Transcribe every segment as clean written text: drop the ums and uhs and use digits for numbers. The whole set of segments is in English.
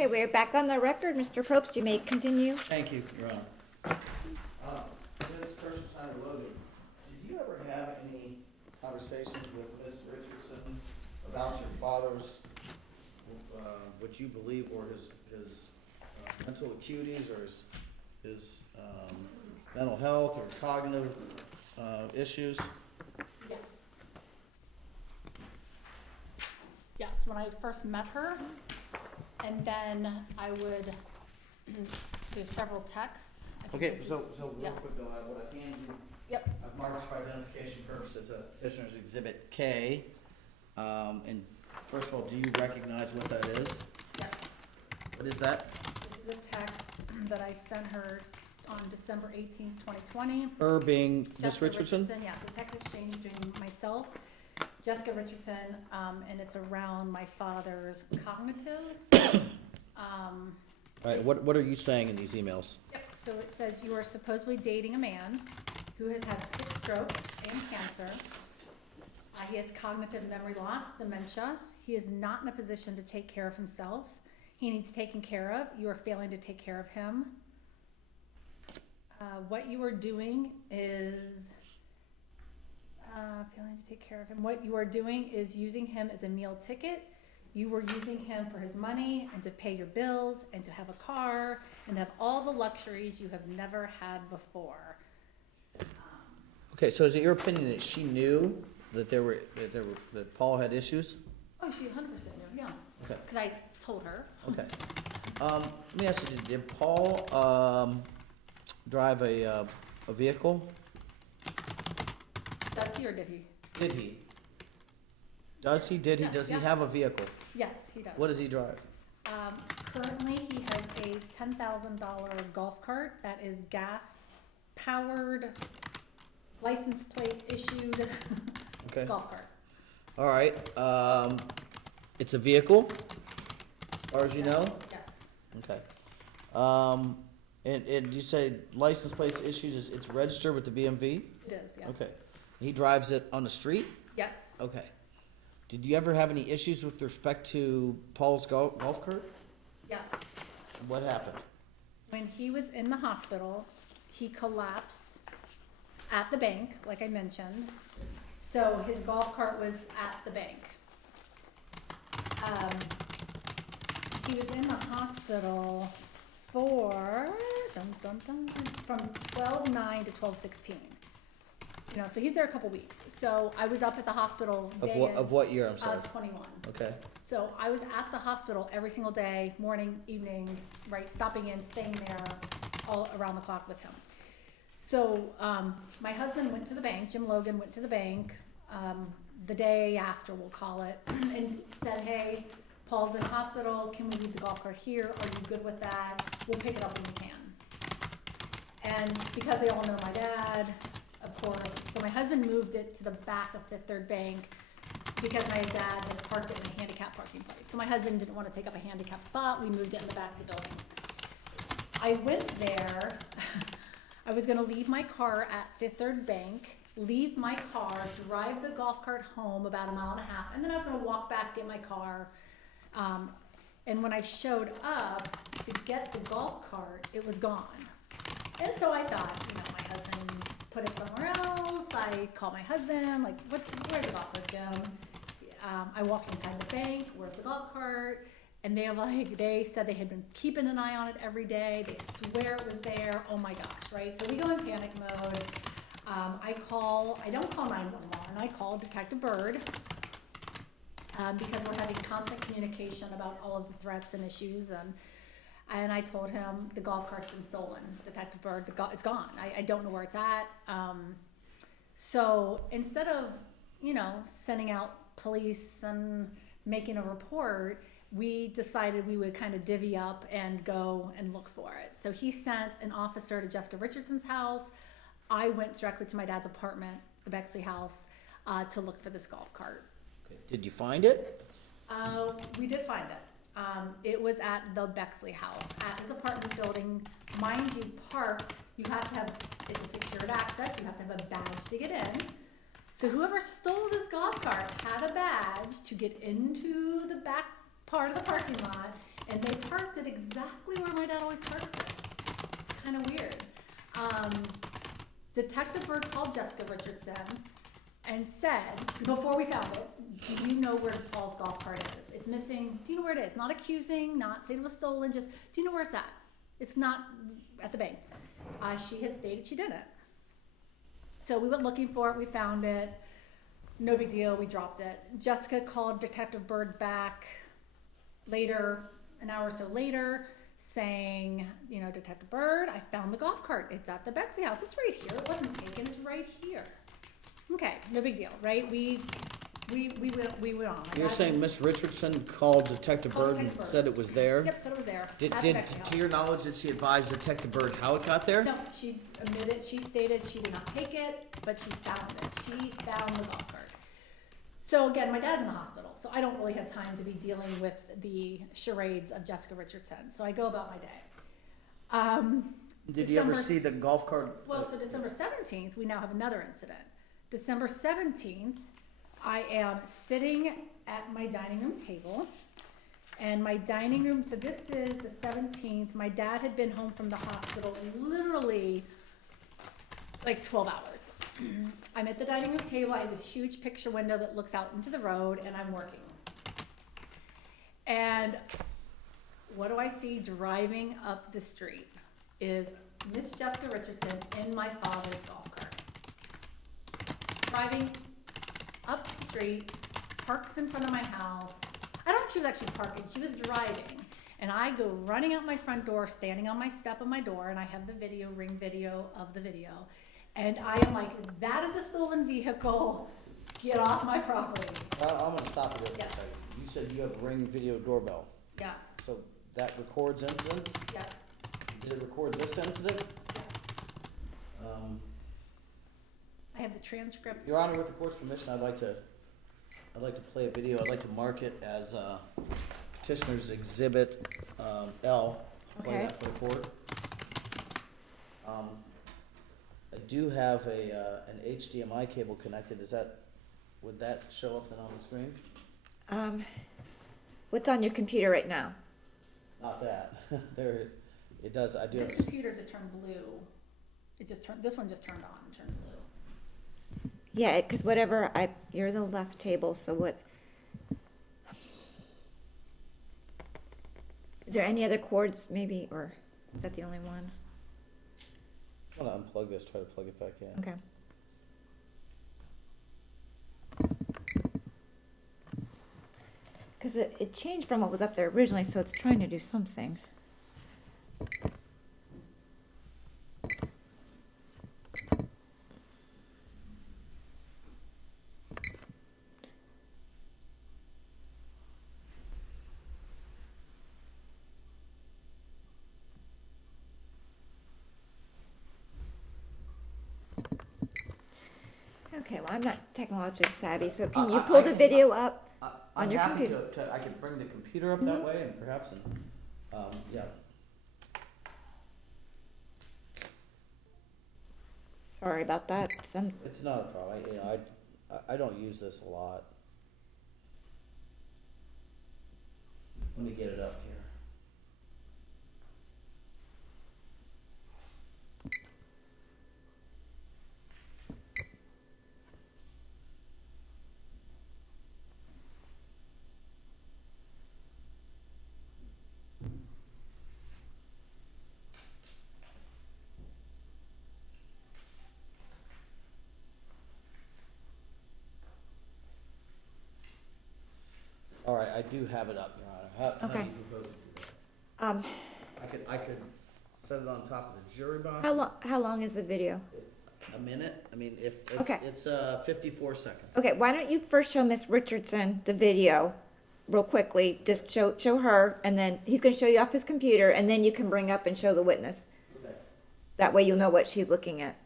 Okay, we're back on the record. Mr. Probst, you may continue. Thank you, Your Honor. Ms. Kerschensteiner-Logan, did you ever have any conversations with Ms. Richardson about your father's, what you believe were his mental acuities or his mental health or cognitive issues? Yes. Yes, when I first met her, and then I would do several texts. Okay, so real Yes. quick though, what I can do, Yep. I've marked for identification purposes as Petitioner's Exhibit K. And first of all, do you recognize what that is? Yes. What is that? This is a text that I sent her on December 18th, 2020. Her being Ms. Jessica Richardson? Yes, a text exchange between myself, Jessica Richardson, and it's around my father's cognitive. All right, what are you saying in these emails? Yep, so it says you are supposedly dating a man who has had 6 strokes and cancer. He has cognitive memory loss, dementia. He is not in a position to take care of himself. He needs taken care of. You are failing to take care of him. What you are doing is failing to take care of him. What you are doing is using him as a meal ticket. You were using him for his money and to pay your bills and to have a car and have all the luxuries you have never had before. Okay, so is it your opinion that she knew that that Paul had issues? Oh, she 100% knew, yeah. Okay. Because I told her. Okay. Let me ask you, did Paul drive a vehicle? Does he or did he? Did he? Does he? Did he? Yeah, Does he yeah. have a vehicle? Yes, he does. What does he drive? Currently, he has a $10,000 golf cart that is gas-powered, license plate issued Okay. golf cart. All right. It's a vehicle, as far as you know? Yes. Okay. And you say license plates issued, it's registered with the BMV? It is, yes. Okay. He drives it on the street? Yes. Okay. Did you ever have any issues with respect to Paul's golf cart? Yes. What happened? When he was in the hospital, he collapsed at the bank, like I mentioned. So his golf cart was at the bank. He was in the hospital for from 12/9 to 12/16. You know, so he's there a couple weeks. So I was up at the hospital Of what year, I'm sorry? of 21. Okay. So I was at the hospital every single day, morning, evening, right, stopping in, staying there, all around the clock with him. So my husband went to the bank, Jim Logan went to the bank the day after, we'll call it, and said, hey, Paul's in the hospital, can we leave the golf cart here? Are you good with that? We'll pick it up when we can. And because they all know my dad, of course, so my husband moved it to the back of Fifth Third Bank because my dad had parked it in a handicap parking place. So my husband didn't want to take up a handicap spot. We moved it in the back of the building. I went there. I was going to leave my car at Fifth Third Bank, leave my car, drive the golf cart home about 1.5 miles, and then I was going to walk back, get my car. And when I showed up to get the golf cart, it was gone. And so I thought, you know, my husband put it somewhere else. I called my husband, like, where's the golf cart, Jim? I walked inside the bank, where's the golf cart? And they said they had been keeping an eye on it every day. They swear it was there. Oh my gosh, right? So we go in panic mode. I don't call 911. I call Detective Bird because we're having constant communication about all of the threats and issues. And I told him the golf cart's been stolen. Detective Bird, it's gone. I don't know where it's at. So instead of, you know, sending out police and making a report, we decided we would kind of divvy up and go and look for it. So he sent an officer to Jessica Richardson's house. I went directly to my dad's apartment, the Bexley house, to look for this golf cart. Okay. Did you find it? We did find it. It was at the Bexley house, at his apartment building. Mind you, parked, you have to have, it's a secured access, you have to have a badge to get in. So whoever stole this golf cart had a badge to get into the back part of the parking lot And they parked it exactly where my dad always parks it. It's kind of weird. Detective Bird called Jessica Richardson and said, before we found it, do you know where Paul's golf cart is? It's missing. Do you know where it is? Not accusing, not saying it was stolen, just, do you know where it's at? It's not at the bank. She had stated she didn't. So we went looking for it, we found it. No big deal, we dropped it. Jessica called Detective Bird back later, an hour or so later, saying, you know, Detective Bird, I found the golf cart. It's at the Bexley house. It's right here. It wasn't taken. It's right here. Okay, no big deal, right? We went on. You're saying Miss Richardson called Detective Bird and said it was there? Yep, said it was there. Did, at the Bexley house. to your knowledge, did she advise Detective Bird how it got there? No, she's admitted, she stated she did not take it, but she found it. She found the golf cart. So again, my dad's in the hospital, so I don't really have time to be dealing with the charades of Jessica Richardson. So I go about my day. Did you ever see the golf cart? Well, so December 17th, we now have another incident. December 17th, I am sitting at my dining room table, and my dining room, so this is the 17th. My dad had been home from the hospital in literally like 12 hours. I'm at the dining room table. I have this huge picture window that looks out into the road, and I'm working. And what do I see driving up the street is Miss Jessica Richardson in my father's golf cart. Driving up the street, parks in front of my house. I don't know if she was actually parking. She was driving. And I go running out my front door, standing on my step of my door, and I have the video, ring video of the video. And I am like, that is a stolen vehicle. Get off my property. I'm going to stop you there for Yes. a second. You said you have Ring video doorbell. Yeah, So that records incidents? yes, Did it record this incident? yes. I have the transcript. Your Honor, with the court's permission, I'd like to play a video. I'd like to mark it as Petitioner's Exhibit L. Play Okay. that for the court. I do have an HDMI cable connected. Would that show up then on the screen? What's on your computer right now? Not that. There, it does. I do This have. computer just turned blue. This one just turned on and turned blue. Yeah, because you're the left table, so what? Is there any other cords maybe, or is that the only one? I'm gonna unplug this. Try to plug it back in. Okay. Because it changed from what was up there originally, so it's trying to do something. Okay, well, I'm not technologically savvy, so can you I pull the can- video up? I'm On your happy computer. I can bring the computer up that way and perhaps, yeah. Sorry about that. It's not a problem. I don't use this a lot. Let me get it up here. All right, I do have it up, Your Honor. How do Okay. you propose to do that? I could set it on top of the jury box. How long is the video? A minute? I mean, if Okay. it's 54 seconds. Okay, why don't you first show Miss Richardson the video real quickly? Just show her, and then he's going to show you off his computer, and then you can bring up and show the witness. Okay. That way you'll know what she's looking at.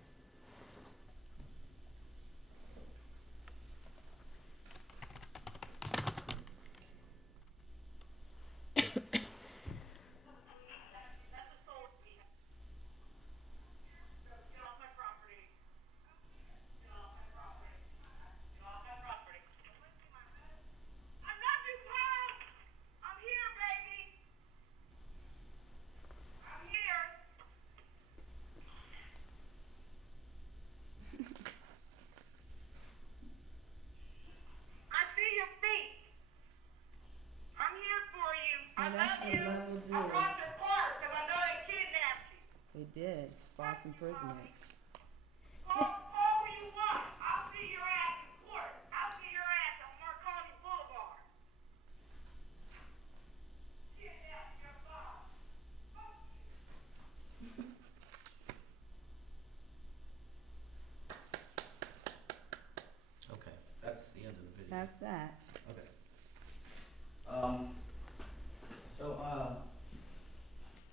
what love will do. I brought your car because I know they kidnapped you. They did. It's false imprisonment. Call who you want. I'll see your ass in court. I'll see your ass on Marconi Boulevard. Kidnapped your father. Okay, that's the end of the video. That's that. Okay.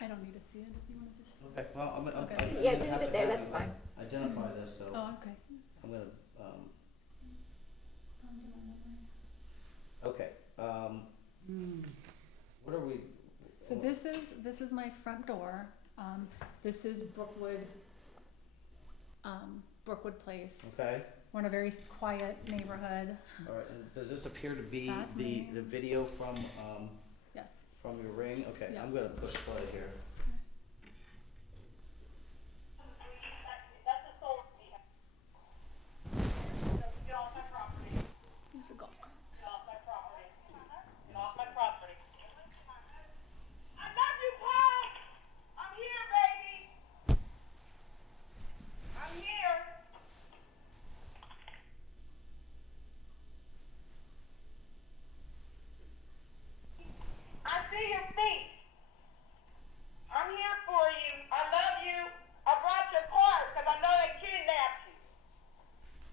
I don't need to see it if you wanna just. Okay, well, I'm Okay. Yeah, gonna leave have it to there, have that's you fine. Identify this, so Oh, okay. I'm gonna, okay, what are we? So this is my front door. This is Brookwood Place. Okay, We're in a very quiet neighborhood. all right, and does this appear to be That's the me. video from Yes. your ring? Okay, Yeah. I'm gonna push play here. That's the soul of me. Get off my property. There's a golf cart. Get off my property. Get off my property. I love you, Paul. I'm here, baby. I'm here. I see your feet. I'm here for you. I love you. I brought your car because I know they kidnapped you.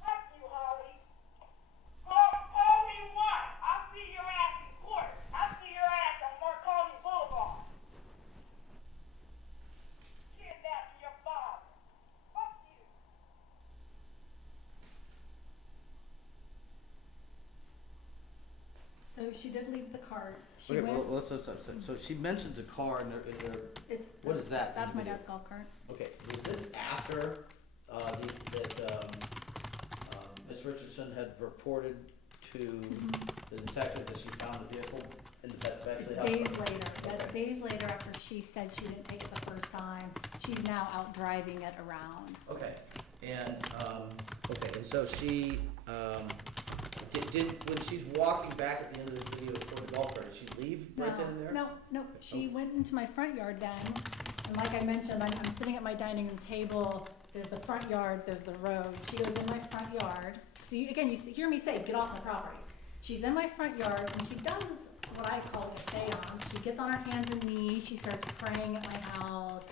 Fuck you, Holly. Call who you want. I'll see your ass in court. I'll see your ass on Marconi Boulevard. Kidnapped your father. Fuck you. So she did leave the cart. She Okay, went. well, so she mentions a car and It's what is that? That's my dad's golf cart. Okay, was this after, Ms. Richardson had reported to the detective that she found the vehicle in the Bexley house? Days later. That's Okay. days later after she said she didn't take it the first time. She's now out driving it around. Okay, and, and so she, when she's walking back at the end of this video toward the golf cart, did she leave right then and there? No. She went into my front yard then, and like I mentioned, I'm sitting at my dining room table. There's the front yard, there's the road. She goes in my front yard. So you hear me say, get off my property. She's in my front yard, and she does what I call a seance. She gets on her hands and knees, she starts praying at my house.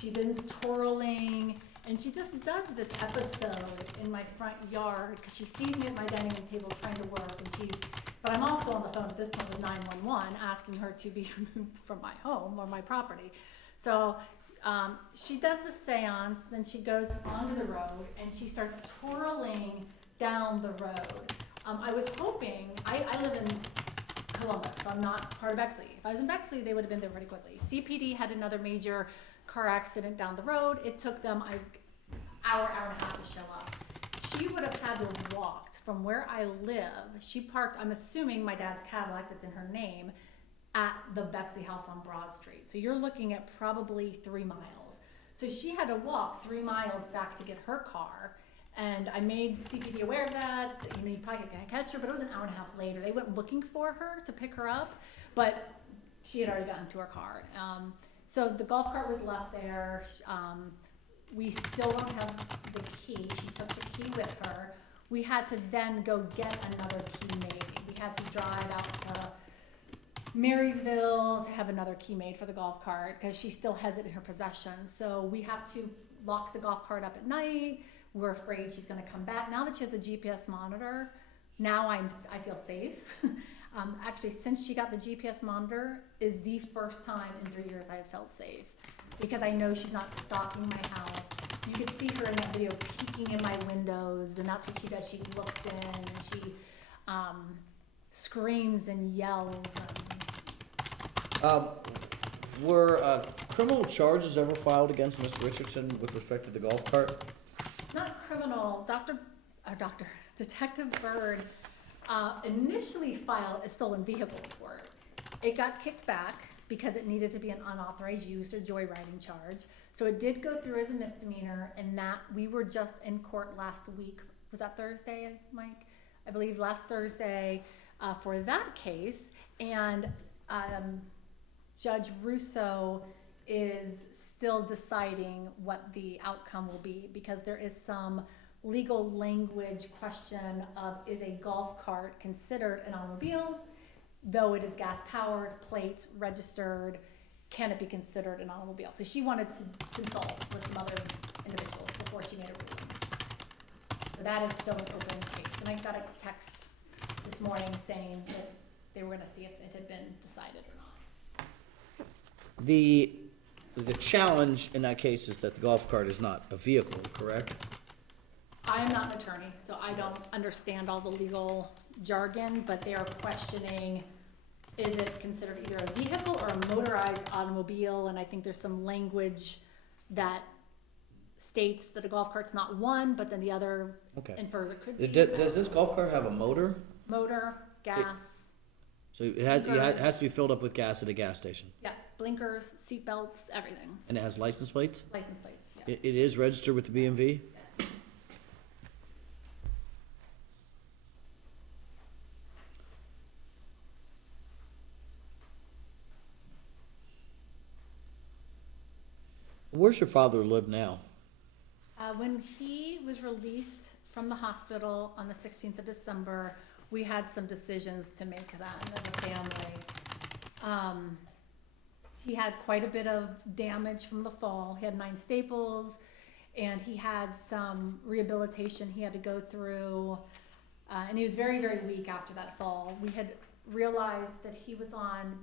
She then's twirling, and she just does this episode in my front yard, because she sees me at my dining room table trying to work, but I'm also on the phone at this point with 911, asking her to be removed from my home or my property. So she does the seance, then she goes onto the road, and she starts twirling down the road. I was hoping, I live in Columbus, so I'm not part of Bexley. If I was in Bexley, they would have been there pretty quickly. CPD had another major car accident down the road. It took them an hour and a half to show up. She would have had to have walked from where I live. She parked, I'm assuming my dad's Cadillac that's in her name, at the Bexley house on Broad Street. So you're looking at probably 3 miles. So she had to walk 3 miles back to get her car. And I made CPD aware of that. You probably could catch her, but it was an hour and a half later. They went looking for her to pick her up, but she had already gotten to her car. So the golf cart was left there. We still don't have the key. She took the key with her. We had to then go get another key made. We had to drive out to Marysville to have another key made for the golf cart because she still has it in her possession. So we have to lock the golf cart up at night. We're afraid she's going to come back. Now that she has a GPS monitor, now I feel safe. Actually, since she got the GPS monitor, is the first time in 3 years I have felt safe because I know she's not stalking my house. You could see her in that video peeking in my windows, and that's what she does. She looks in and she screams and yells. Were criminal charges ever filed against Miss Richardson with respect to the golf cart? Not criminal. Detective Bird initially filed a stolen vehicle report. It got kicked back because it needed to be an unauthorized use or joyriding charge. So it did go through as a misdemeanor, and that we were just in court last week. Was that Thursday, Mike? I believe last Thursday for that case. And Judge Russo is still deciding what the outcome will be, because there is some legal language question of, is a golf cart considered an automobile? Though it is gas powered, plate, registered, can it be considered an automobile? So she wanted to consult with some other individuals before she made a ruling. So that is still an open case. And I got a text this morning saying that they were gonna see if it had been decided or not. The challenge in that case is that the golf cart is not a vehicle, correct? I am not an attorney, so I don't understand all the legal jargon, but they are questioning, is it considered either a vehicle or a motorized automobile? And I think there's some language that states that a golf cart's not one, but then the other Okay. infers it could be. Does this golf cart have a motor? Motor, gas, So it has to be filled up with gas at a gas station, yeah, blinkers, seat belts, everything. and it has license plates. License plates, yes. It is registered with the BMV. Yes. Where's your father live now? When he was released from the hospital on the 16th of December, we had some decisions to make then as a family. He had quite a bit of damage from the fall. He had 9 staples, and he had some rehabilitation he had to go through. And he was very, very weak after that fall. We had realized that he was on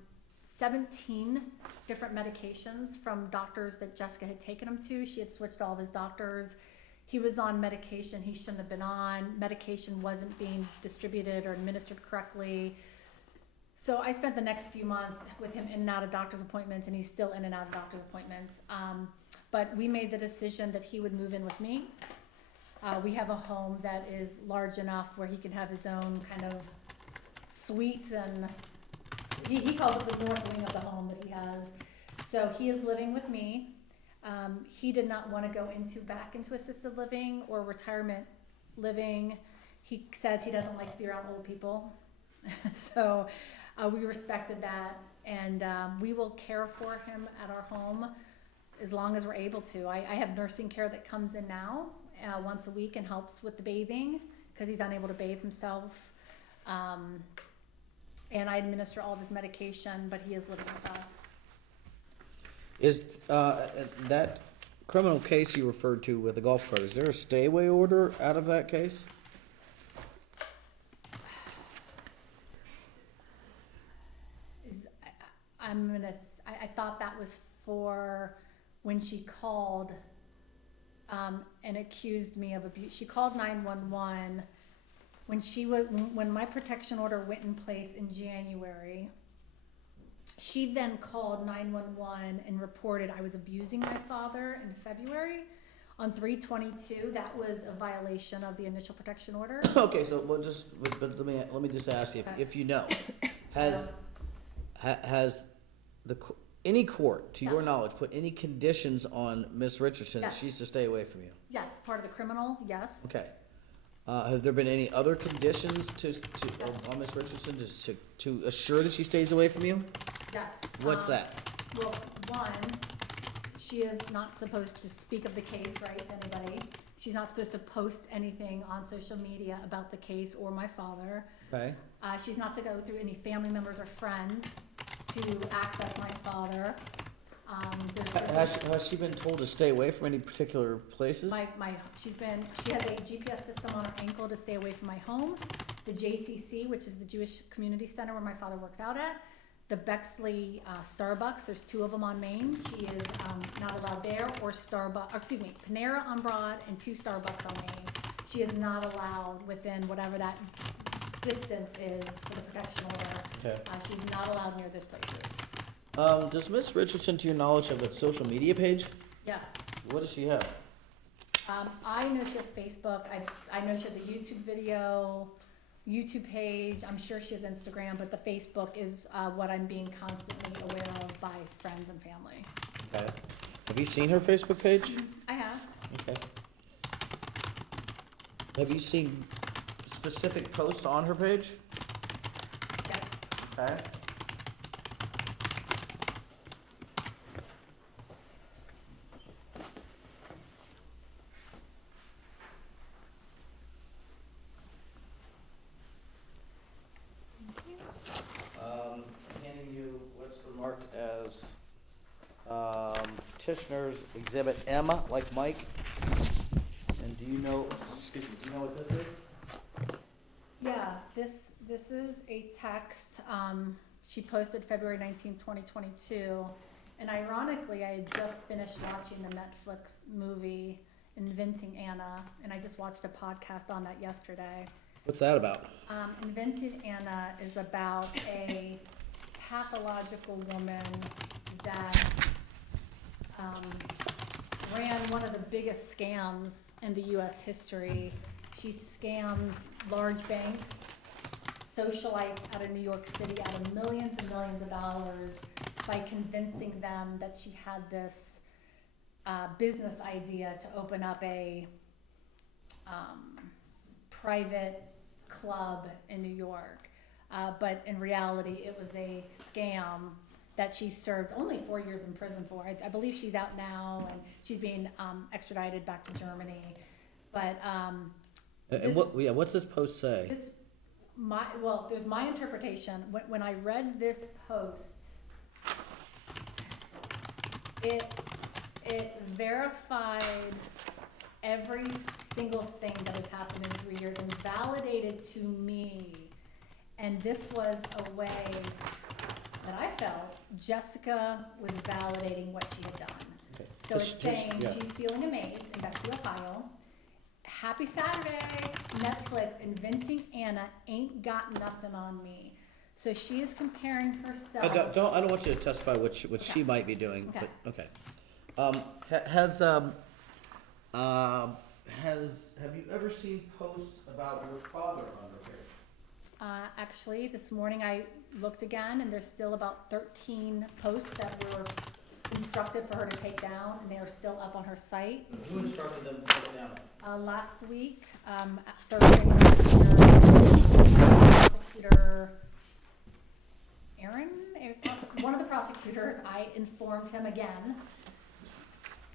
17 different medications from doctors that Jessica had taken him to. She had switched all of his doctors. He was on medication he shouldn't have been on. Medication wasn't being distributed or administered correctly. So I spent the next few months with him in and out of doctor's appointments, and he's still in and out of doctor's appointments. But we made the decision that he would move in with me. We have a home that is large enough where he can have his own kind of suite, and he calls it the north wing of the home that he has. So he is living with me. He did not want to go back into assisted living or retirement living. He says he doesn't like to be around old people. So we respected that, and we will care for him at our home as long as we're able to. I have nursing care that comes in now once a week and helps with the bathing because he's unable to bathe himself. And I administer all of his medication, but he is living with us. Is that criminal case you referred to with the golf cart, is there a stay-away order out of that case? I thought that was for when she called and accused me of abuse. She called 911 when my protection order went in place in January. She then called 911 and reported I was abusing my father in February. On 3/22, that was a violation of the initial protection order. Okay, so but let me just ask you, if you know, has any court, to your knowledge, put any conditions on Miss Richardson that Yes. she's to stay away from you? Yes, part of the criminal, yes. Okay. Have there been any other conditions on Miss Richardson to assure that she stays away from you? Yes. What's that? Well, one, she is not supposed to speak of the case, right, to anybody. She's not supposed to post anything on social media about the case or my father. Okay. She's not to go through any family members or friends to access my father. Has she been told to stay away from any particular places? She has a GPS system on her ankle to stay away from my home. The JCC, which is the Jewish Community Center where my father works out at. The Bexley Starbucks, there's 2 of them on Main. She is not allowed there, or Panera on Broad and 2 Starbucks on Main. She is not allowed within whatever that distance is for the protection order. Okay. She's not allowed near those places. Does Miss Richardson, to your knowledge, have a social media page? Yes. What does she have? I know she has Facebook. I know she has a YouTube page. I'm sure she has Instagram, but the Facebook is what I'm being constantly aware of by friends and family. Okay. Have you seen her Facebook page? I have. Okay. Have you seen specific posts on her page? Yes. Okay. marked as petitioner's exhibit M, like Mike. And do you know, excuse me, do you know what this is? Yeah, this is a text, she posted February 19th, 2022. And ironically, I had just finished watching the Netflix movie Inventing Anna, and I just watched a podcast on that yesterday. What's that about? Inventing Anna is about a pathological woman that ran one of the biggest scams in the US history. She scammed large banks, socialites out of New York City out of millions and millions of dollars by convincing them that she had this business idea to open up a private club in New York. But in reality, it was a scam that she served only 4 years in prison for. I believe she's out now, and she's being extradited back to Germany. But what's this post say? there's my interpretation. When I read this post, it verified every single thing that has happened in 3 years and validated to me. And this was a way that I felt Jessica was validating what she had done. Okay. So it's saying yeah. she's feeling amazed in Bexley, Ohio. Happy Saturday, Netflix, Inventing Anna ain't got nothing on me. So she is comparing herself. I don't want you to testify what she might be doing. Okay. But, okay. Have you ever seen posts about your father on her page? Actually, this morning I looked again, and there's still about 13 posts that were instructed for her to take down, and they are still up on her site. Who instructed them to take it down? Last week, Thursday, prosecutor Aaron, one of the prosecutors, I informed him again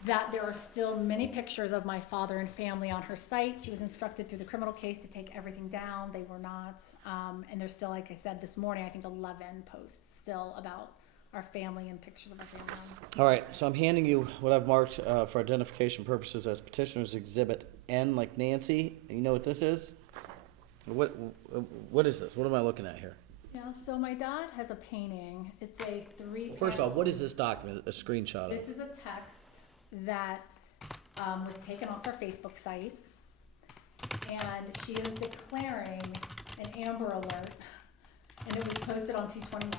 that there are still many pictures of my father and family on her site. She was instructed through the criminal case to take everything down. They were not. And there's still, like I said this morning, I think 11 posts still about our family and pictures of our family. All right, so I'm handing you what I've marked for identification purposes as petitioner's exhibit N, like Nancy. You know what this is? What is this? What am I looking at here? Yeah, so my dad has a painting. It's a three. First of all, what is this document? A screenshot of? This is a text that was taken off our Facebook site, and she is declaring an Amber Alert, and it was posted on 2/21.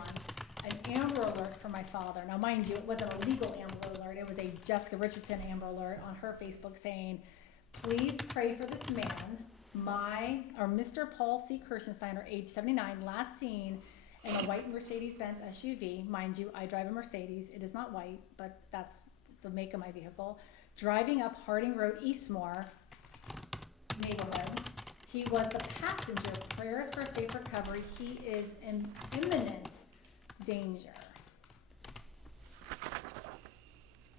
An Amber Alert for my father. Now, mind you, it wasn't a legal Amber Alert. It was a Jessica Richardson Amber Alert on her Facebook saying, "Please pray for this man, Mr. Paul C. Kerschensteiner, age 79, last seen in a white Mercedes-Benz SUV. Mind you, I drive a Mercedes. It is not white, but that's the make of my vehicle. Driving up Harding Road, Eastmore neighborhood. He was the passenger. Prayers for safe recovery. He is in imminent danger."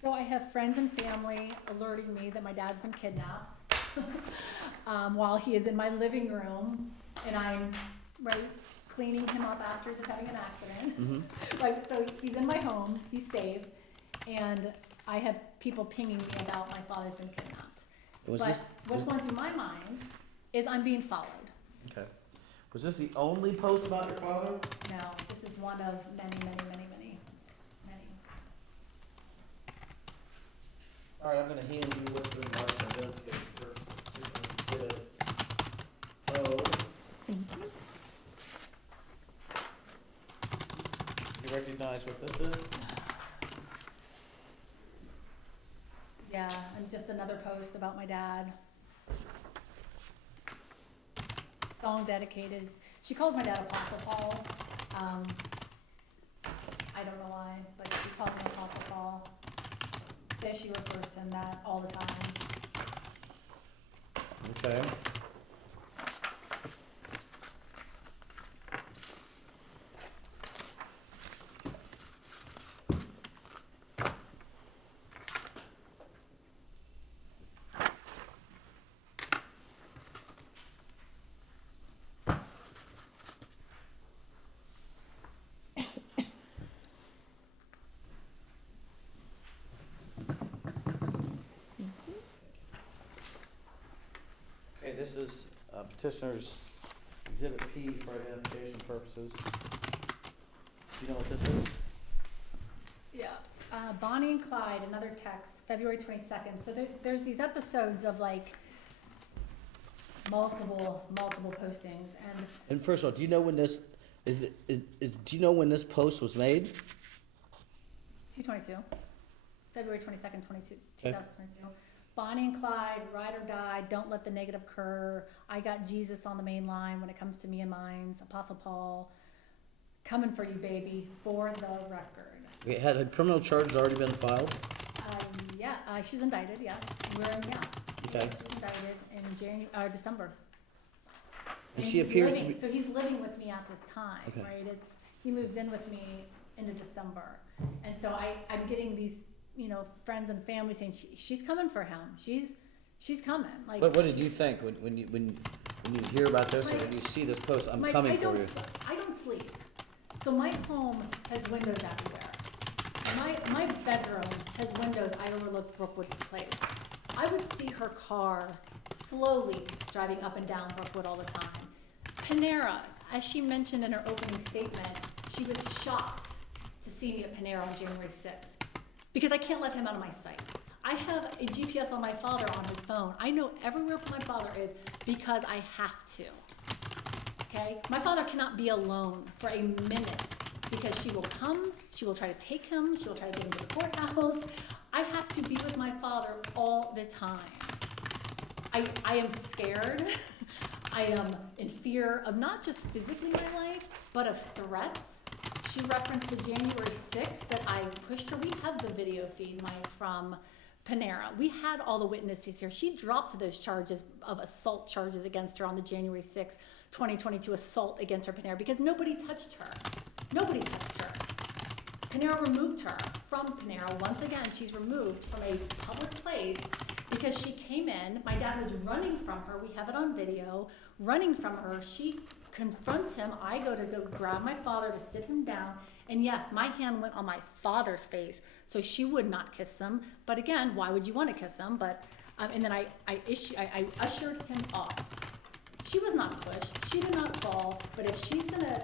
So I have friends and family alerting me that my dad's been kidnapped while he is in my living room, and I'm cleaning him up after just having an accident. Mm-hmm. So he's in my home, he's safe, and I have people pinging me about my father's been kidnapped. What's going through my mind is I'm being followed. Okay. Was this the only post about your father? No, this is one of many, many, many, many, many. All right, I'm going to hand you what's been marked for identification purposes. Petitioner's exhibit O. Thank you. You recognize what this is? Yeah, and just another post about my dad. Song dedicated. She calls my dad Apostle Paul. I don't know why, but she calls him Apostle Paul. Says she refers to him that all the time. Okay. this is petitioner's exhibit P for identification purposes. Do you know what this is? Yeah. Bonnie and Clyde, another text, February 22nd. So there's these episodes of like multiple postings, And first of all, do you know when this do you know when this post was made? 222, February 22nd, 2022. Bonnie and Clyde, ride or die, don't let the negative occur. I got Jesus on the main line when it comes to me and mine. Apostle Paul, coming for you, baby, for the record. Okay, had criminal charges already been filed? Yeah, she was indicted, yes. Okay. She was indicted in December. And she appears to living, be. So he's living with me at this time, Okay. right? He moved in with me into December. And so I'm getting these, friends and family saying she's coming for him. She's coming. Like, What did you think when you hear about this or when you see this post? I'm Mike, coming for you. I don't sleep. So my home has windows everywhere. My bedroom has windows. I overlook Brookwood Place. I would see her car slowly driving up and down Brookwood all the time. Panera, as she mentioned in her opening statement, she was shocked to see me at Panera on January 6th because I can't let him out of my sight. I have a GPS on my father on his phone. I know everywhere my father is because I have to. Okay? My father cannot be alone for a minute because she will come, she will try to take him, she will try to get him to the courthouse. I have to be with my father all the time. I am scared. I am in fear of not just physically my life, but of threats. She referenced the January 6th that I pushed her. We have the video feed, Mike, from Panera. We had all the witnesses here. She dropped those charges of assault charges against her on the January 6th, 2022 assault against her Panera because nobody touched her. Nobody touched her. Panera removed her from Panera. Once again, she's removed from a public place because she came in. My dad was running from her. We have it on video. Running from her. She confronts him. I go grab my father to sit him down. And yes, my hand went on my father's face. So she would not kiss him. But again, why would you want to kiss him? But and then I ushered him off. She was not pushed. She did not fall. But if she's gonna,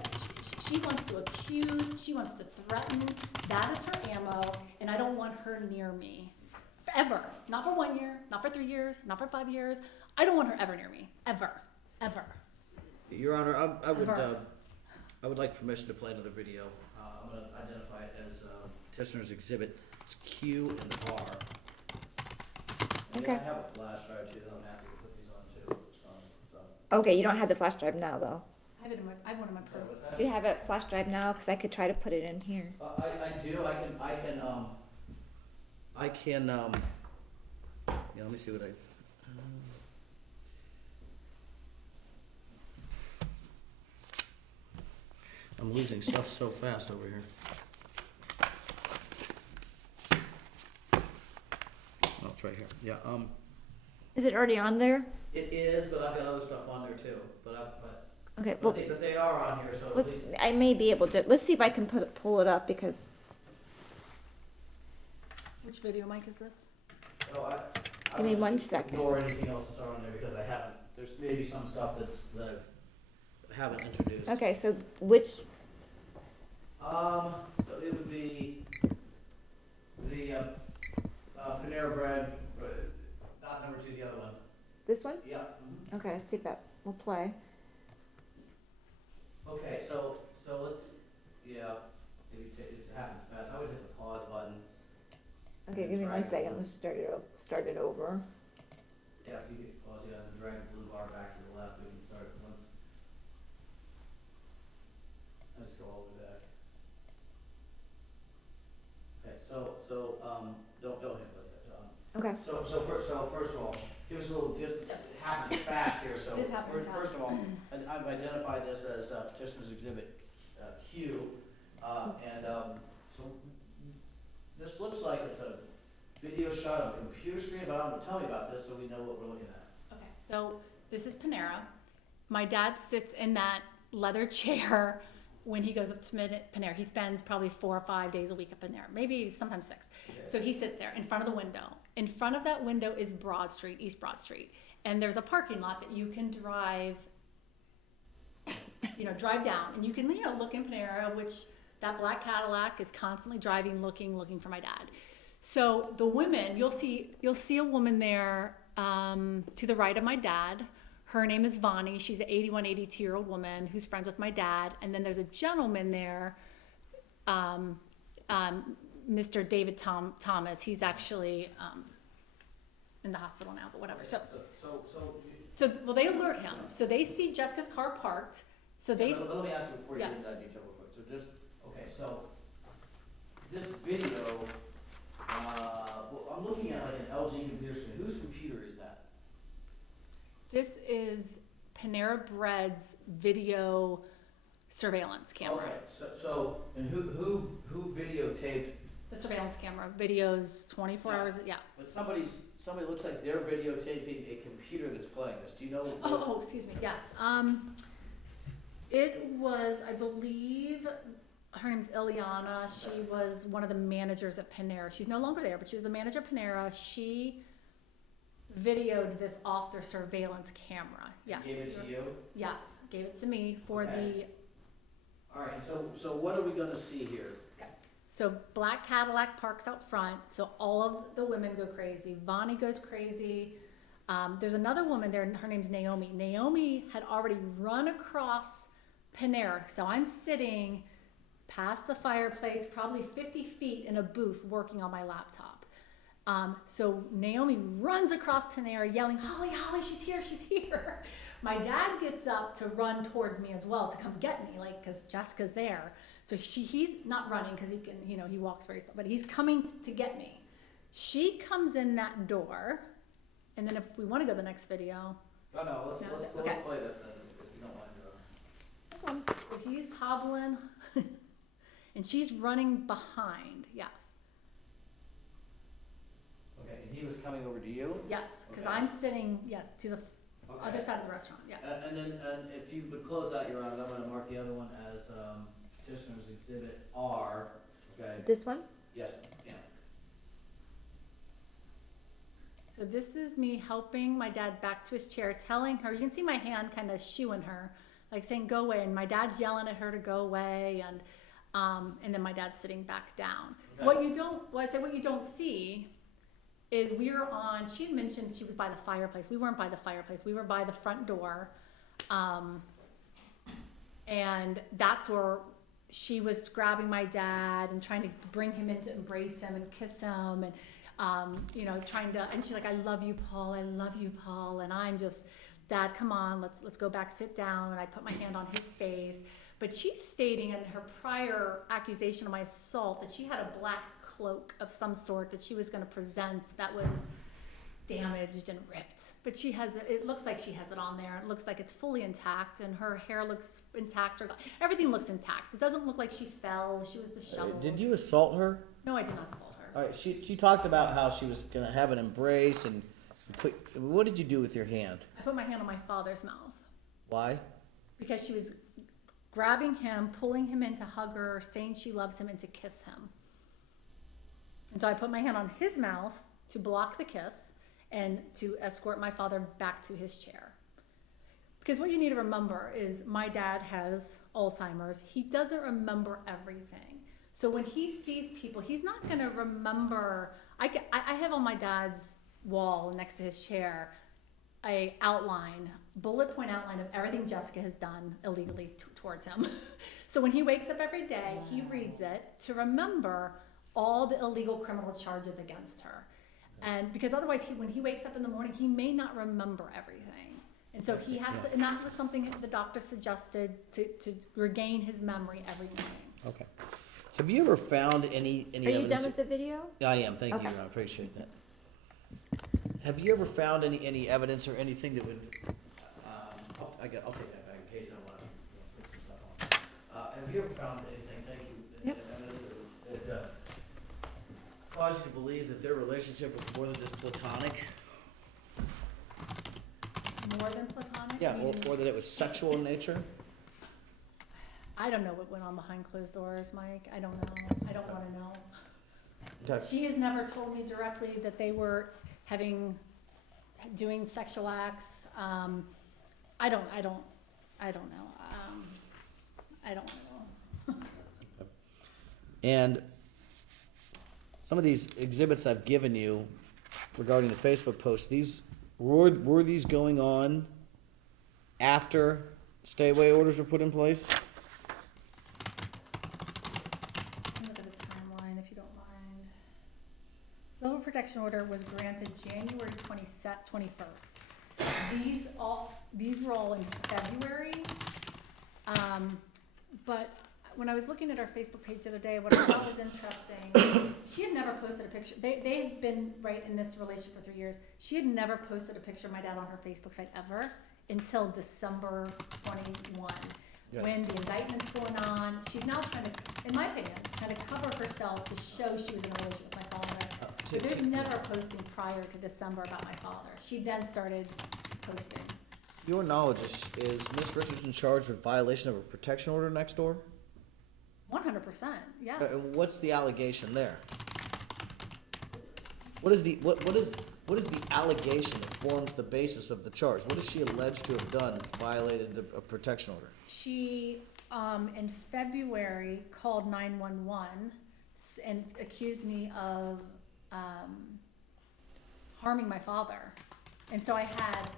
she wants to accuse. She wants to threaten. That is her ammo. And I don't want her near me. Ever. Not for 1 year. Not for 3 years. Not for 5 years. I don't want her ever near me. Ever. Ever. Your Honor, I would like permission to play another video. I'm going to identify it as petitioner's exhibit. It's Q and R. And Okay. I have a flash drive too that I'm happy to put these on too. So. Okay, you don't have the flash drive now, though. I have one in my purse. Do you have a flash drive now? Because I could try to put it in here. I do. I can. Yeah. Let me see what I. I'm losing stuff so fast over here. Oh, it's right here. Yeah. Is it already on there? It is, but I've got other stuff on there too. Okay, well, But they are on here, so at let's, least. I may be able to, let's see if I can pull it up because, Which video, Mike, is this? Oh, Give me 1 second. Ignore anything else that's on there because I haven't. There's maybe some stuff that I haven't introduced. okay, so which, So it would be the Panera Bread, not number 2, the other one. this one? Yeah. Okay, let's see if that will play. Okay, so let's, maybe this happens fast. I would hit the pause button. Okay, give me 1 second, let's start it over. Yeah, if you hit pause, and drag the blue bar back to the left, we can start once. Let's go all the way back. Okay, so don't hit that. Okay. So first of all, give us a little. This happened fast here. So It is happening first fast. of all, I've identified this as petitioner's exhibit Q, and so this looks like it's a video shot on a computer screen. But tell me about this so we know what we're looking at. Okay, so this is Panera. My dad sits in that leather chair when he goes up to Panera. He spends probably 4 or 5 days a week at Panera, maybe sometimes 6. Okay. So he sits there in front of the window. In front of that window is Broad Street, East Broad Street. And there's a parking lot that you can drive, drive down, and you can, look in Panera, which that black Cadillac is constantly driving, looking for my dad. So the women, you'll see a woman there to the right of my dad. Her name is Vonnie. She's an 81, 82-year-old woman who's friends with my dad. And then there's a gentleman there, Mr. David Thomas. He's actually in the hospital now, but whatever. So they alert him. So they see Jessica's car parked. So they. But let me ask you before you get into that detail real quick. So this video, I'm looking at like an LG computer screen. Whose computer is that? This is Panera Bread's video surveillance camera. Okay, so and who videotaped? The surveillance camera videos 24 hours. Yeah. But somebody looks like they're videotaping a computer that's playing this. Do you know? Oh, excuse me. Yes. It was, I believe, her name's Ileana. She was one of the managers at Panera. She's no longer there, but she was the manager of Panera. She videoed this off their surveillance camera. Yes. Gave it to you? Yes, gave it to me for the. All right. So what are we going to see here? Okay. So black Cadillac parks out front. So all of the women go crazy. Vonnie goes crazy. There's another woman there. Her name's Naomi. Naomi had already run across Panera. So I'm sitting past the fireplace, probably 50 feet in a booth working on my laptop. So Naomi runs across Panera yelling, Holly, she's here. My dad gets up to run towards me as well to come get me, because Jessica's there. So he's not running because he can, he walks very slow, but he's coming to get me. She comes in that door, and then if we want to go to the next video. Let's play this then, if you don't mind. So he's hobbling, and she's running behind. Yeah. Okay, and he was coming over to you? Yes, because Okay. I'm sitting, to the other side of the restaurant. Yeah. And if you would close out your eyes, I'm going to mark the other one as Petitioner's Exhibit R. Okay. This one? Yes. Yeah. So this is me helping my dad back to his chair, telling her, you can see my hand kind of shooing her, like saying, go away. And my dad's yelling at her to go away. And then my dad's sitting back down. Okay. What you don't see is she had mentioned she was by the fireplace. We weren't by the fireplace. We were by the front door. And that's where she was grabbing my dad and trying to bring him in to embrace him and kiss him and, and she's like, I love you, Paul. And I'm just, Dad, come on, let's go back, sit down. And I put my hand on his face. But she's stating in her prior accusation of my assault that she had a black cloak of some sort that she was going to present that was damaged and ripped. But it looks like she has it on there. It looks like it's fully intact, and her hair looks intact. Everything looks intact. It doesn't look like she fell. She was disheveled. Did you assault her? No, I did not assault her. All right, she talked about how she was going to have an embrace and what did you do with your hand? I put my hand on my father's mouth. Why? Because she was grabbing him, pulling him in to hug her, saying she loves him and to kiss him. And so I put my hand on his mouth to block the kiss and to escort my father back to his chair. Because what you need to remember is my dad has Alzheimer's. He doesn't remember everything. So when he sees people, he's not going to remember. I have on my dad's wall next to his chair a bullet point outline of everything Jessica has done illegally towards him. So when he wakes up every day, he reads it to remember all the illegal criminal charges against her. And because otherwise, when he wakes up in the morning, he may not remember everything. And so he has to, and that was something the doctor suggested to regain his memory every morning. Okay. Have you ever found any Are evidence? you done with the video? I am, thank Okay. you, I appreciate that. Have you ever found any evidence or anything that would, I'll take that back in case I want to put some stuff on. Have you ever found anything, thank you, evidence that caused you to believe that their relationship was more than just platonic? More than platonic? Yeah, meaning- or that it was sexual in nature? I don't know what went on behind closed doors, Mike. I don't know. I don't want to know. Okay. She has never told me directly that they were having doing sexual acts. I don't know. I don't know. And some of these exhibits I've given you regarding the Facebook posts, were these going on after stay-away orders were put in place? Look at the timeline, if you don't mind. Civil protection order was granted January 21st. These were all in February. But when I was looking at our Facebook page the other day, what I thought was interesting, she had never posted a picture. They had been right in this relationship for 3 years. She had never posted a picture of my dad on her Facebook site ever until December 21. Yeah. When the indictment's going on, she's now trying to, in my opinion, kind of cover herself to show she was in a relationship with my father. But there's never a posting prior to December about my father. She then started posting. Your knowledge, is Ms. Richardson charged with violation of a protection order next door? 100%, yes. And what's the allegation there? What is the allegation that forms the basis of the charge? What is she alleged to have done that's violated a protection order? She, in February, called 911 and accused me of harming my father. And so I had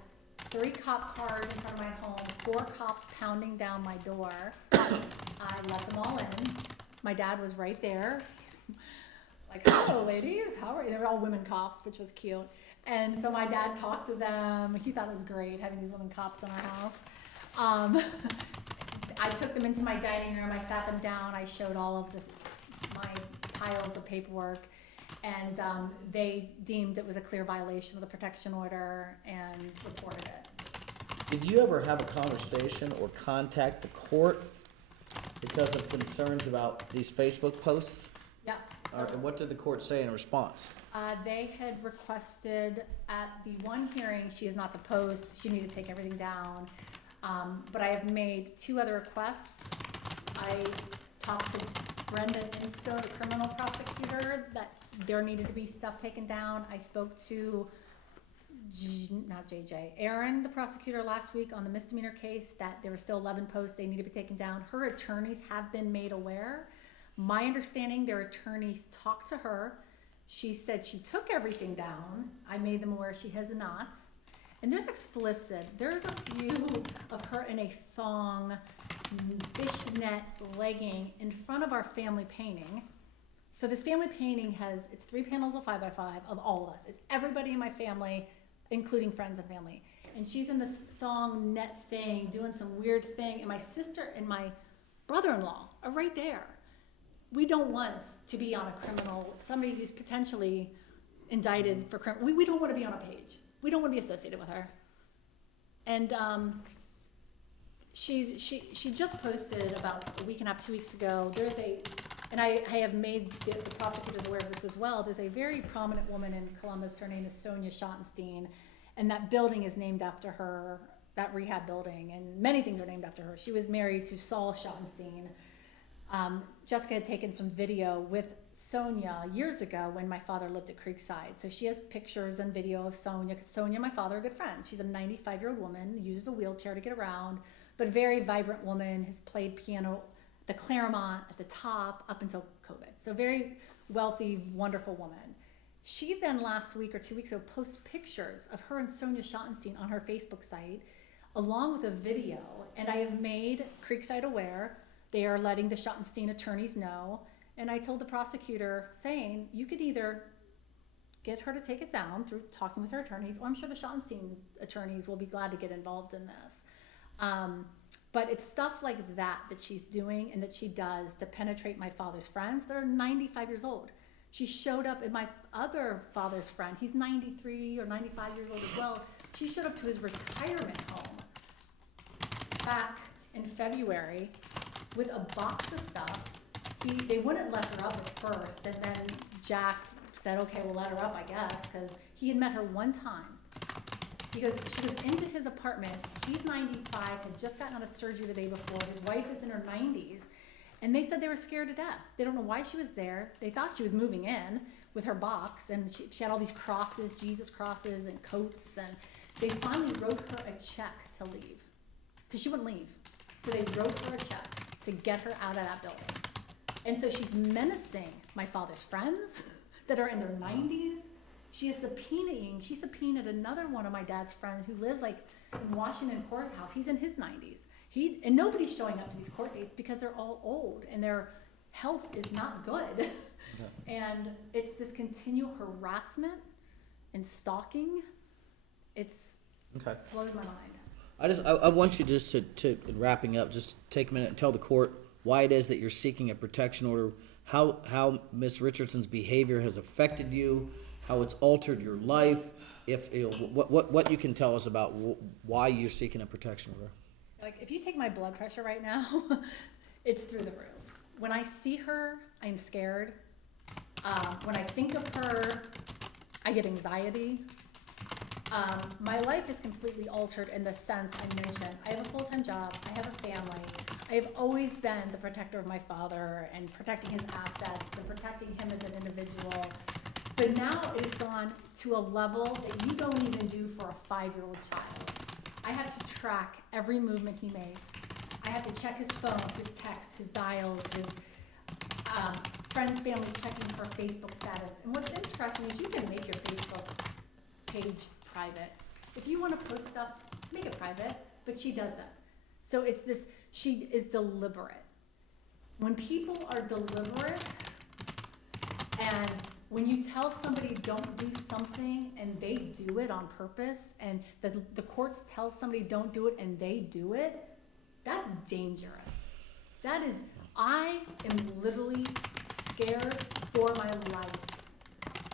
3 cop cars in front of my home, 4 cops pounding down my door. I let them all in. My dad was right there. Like, hello, ladies, how are you? They were all women cops, which was cute. And so my dad talked to them. He thought it was great having these women cops in our house. I took them into my dining room. I sat them down. I showed all of my piles of paperwork. And they deemed it was a clear violation of the protection order and reported it. Did you ever have a conversation or contact the court because of concerns about these Facebook posts? Yes. And what did the court say in response? They had requested at the one hearing she is not to post. She needed to take everything down. But I have made 2 other requests. I talked to Brenda Insco, the criminal prosecutor, that there needed to be stuff taken down. I spoke to Aaron, the prosecutor, last week on the misdemeanor case, that there were still 11 posts they need to be taken down. Her attorneys have been made aware. My understanding, their attorneys talked to her. She said she took everything down. I made them aware she has not. And there's a few of her in a thong, fishnet legging in front of our family painting. So this family painting it's 3 panels of 5x5 of all of us. It's everybody in my family, including friends and family. And she's in this thong net thing, doing some weird thing. And my sister and my brother-in-law are right there. We don't want to be on a criminal, somebody who's potentially indicted for criminal. We don't want to be on a page. We don't want to be associated with her. And she just posted about a week and a half, 2 weeks ago. And I have made the prosecutors aware of this as well. There's a very prominent woman in Columbus. Her name is Sonia Schottenstein, and that building is named after her, that rehab building, and many things are named after her. She was married to Saul Schottenstein. Jessica had taken some video with Sonia years ago when my father lived at Creekside. So she has pictures and video of Sonia, because Sonia and my father are good friends. She's a 95-year-old woman, uses a wheelchair to get around, but a very vibrant woman, has played piano the Claremont at the top up until COVID. So very wealthy, wonderful woman. She then last week or 2 weeks ago posts pictures of her and Sonia Schottenstein on her Facebook site, along with a video. And I have made Creekside aware. They are letting the Schottenstein attorneys know. And I told the prosecutor saying, you could either get her to take it down through talking with her attorneys, or I'm sure the Schottenstein attorneys will be glad to get involved in this. But it's stuff like that she's doing and that she does to penetrate my father's friends that are 95 years old. She showed up at my other father's friend. He's 93 or 95 years old as well. She showed up to his retirement home back in February with a box of stuff. They wouldn't let her up at first, and then Jack said, okay, we'll let her up, I guess, because he had met her one time. She goes into his apartment. He's 95, had just gotten out of surgery the day before. His wife is in her 90s. And they said they were scared to death. They don't know why she was there. They thought she was moving in with her box, and she had all these crosses, Jesus crosses and coats, and they finally wrote her a check to leave because she wouldn't leave. So they wrote her a check to get her out of that building. And so she's menacing my father's friends that are in their 90s. She subpoenaed another one of my dad's friends who lives like in Washington Courthouse. He's in his 90s. And nobody's showing up to these court dates because they're all old and their health is not good. Yeah. And it's this continual harassment and stalking. It's blows my mind. I want you just to wrapping up, just take a minute and tell the court why it is that you're seeking a protection order, how Miss Richardson's behavior has affected you, how it's altered your life, if what you can tell us about why you're seeking a protection order. Like, if you take my blood pressure right now, it's through the roof. When I see her, I'm scared. When I think of her, I get anxiety. My life is completely altered in the sense I mentioned. I have a full-time job. I have a family. I have always been the protector of my father and protecting his assets and protecting him as an individual. But now it has gone to a level that you don't even do for a 5-year-old child. I have to track every movement he makes. I have to check his phone, his text, his dials, his friends, family, checking for Facebook status. And what's interesting is you can make your Facebook page private. If you want to post stuff, make it private, but she doesn't. So it's this, she is deliberate. When people are deliberate, and when you tell somebody don't do something and they do it on purpose, and the courts tell somebody don't do it and they do it, that's dangerous. That is, I am literally scared for my life.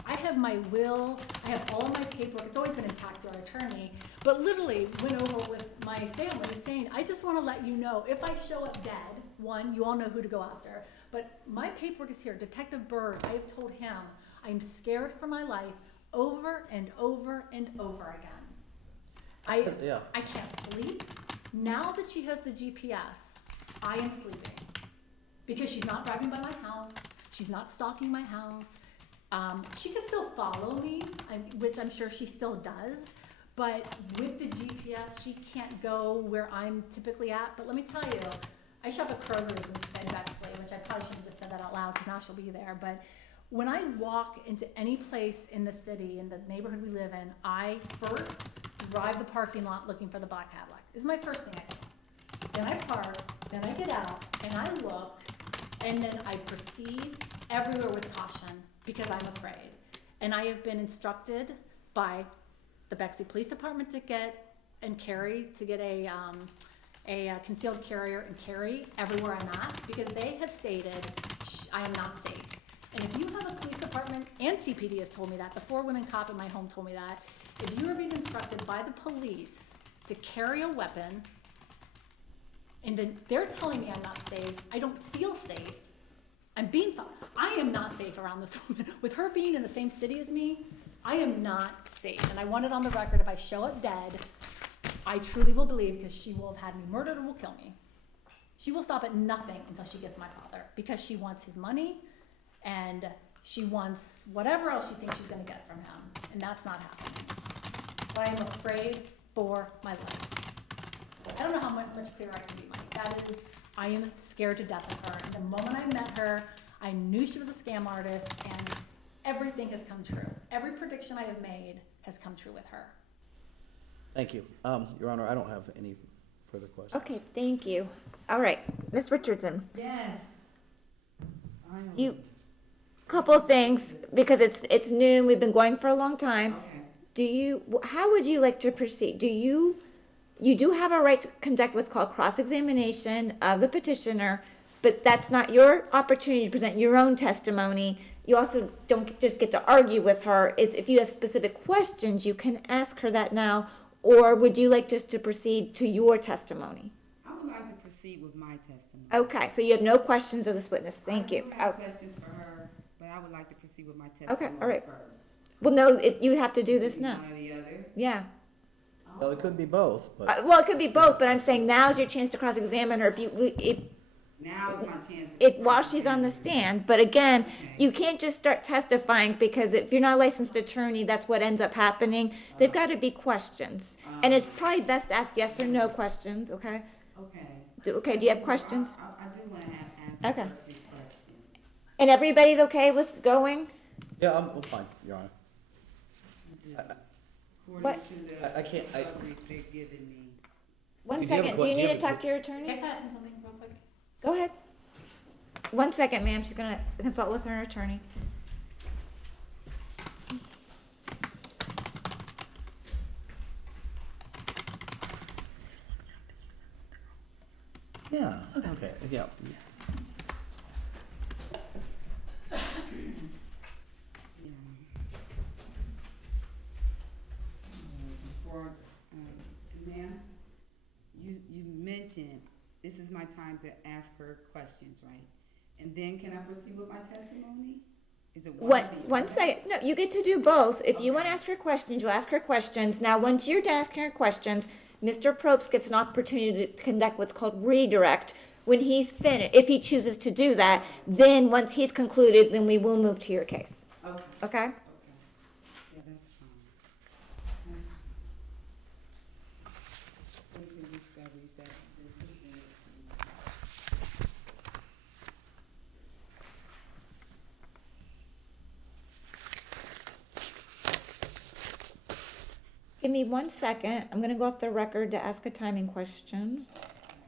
I have my will, I have all my paperwork, it's always been intact through our attorney, but literally went over with my family saying, I just want to let you know, if I show up dead, one, you all know who to go after, but my paperwork is here. Detective Bird, I have told him, I'm scared for my life over and over and over again. I can't sleep. Now that she has the GPS, I am sleeping. Because she's not driving by my house, she's not stalking my house. She can still follow me, which I'm sure she still does, but with the GPS, she can't go where I'm typically at. But let me tell you, I shop at Kroger's in Bexley, which I probably shouldn't have just said that out loud because now she'll be there. But when I walk into any place in the city, in the neighborhood we live in, I first drive the parking lot looking for the black Cadillac. This is my first thing I do. Then I park, then I get out, and I look, and then I proceed everywhere with caution because I'm afraid. And I have been instructed by the Bexley Police Department to get a concealed carrier and carry everywhere I'm at because they have stated I am not safe. And if you have a police department, and CPD has told me that, the 4 women cop in my home told me that, if you are being instructed by the police to carry a weapon, and then they're telling me I'm not safe, I don't feel safe, I am not safe around this woman. With her being in the same city as me, I am not safe. And I want it on the record, if I show up dead, I truly will believe because she will have had me murdered or will kill me. She will stop at nothing until she gets my father because she wants his money and she wants whatever else she thinks she's going to get from him. And that's not happening. But I am afraid for my life. I don't know how much clearer I can be, Mike. That is, I am scared to death of her. And the moment I met her, I knew she was a scam artist and everything has come true. Every prediction I have made has come true with her. Thank you. Your Honor, I don't have any further questions. Okay, thank you. All right, Miss Richardson. Yes. Couple of things, because it's noon, we've been going for a long time. Okay. How would you like to proceed? You do have a right to conduct what's called cross-examination of the petitioner, but that's not your opportunity to present your own testimony. You also don't just get to argue with her. If you have specific questions, you can ask her that now, or would you like just to proceed to your testimony? I would like to proceed with my testimony. Okay, so you have no questions of this witness. Thank you. I do have questions for her, but I would like to proceed with my testimony Okay, all right. first. Well, no, you'd have to do this now. One or the other. Yeah. Well, it could be both, but Well, it could be both, but I'm saying now's your chance to cross-examine her. Now is my chance. while she's on the stand, but again, you can't just start testifying, because if you're not a licensed attorney, that's what ends up happening. They've got to be questions, and it's probably best to ask yes or no questions, okay? Okay. Do you have questions? I do want to have answers Okay. for a few questions. And everybody's okay with going? Yeah, I'm fine, Your Honor. What? According to the I can't- I- summaries they've given me. One Do you have a second, que- do you do you need have to a talk to your Can I attorney? ask him something real quick? Go ahead. 1 second, ma'am, she's gonna consult with her attorney. Yeah, okay, yeah. Yeah. Before, ma'am, you mentioned this is my time to ask her questions, right? And then can I proceed with my testimony? Is it one or the other? One second, no, you get to do both. If you wanna ask her questions, you ask her questions. Now, once you're done asking her questions, Mr. Probst gets an opportunity to conduct what's called redirect. When he's finished, if he chooses to do that, then once he's concluded, then we will move to your case, Okay, okay? okay. Yeah, that's fine. Basic discoveries that this is. Give me 1 second. I'm gonna go off the record to ask a timing question.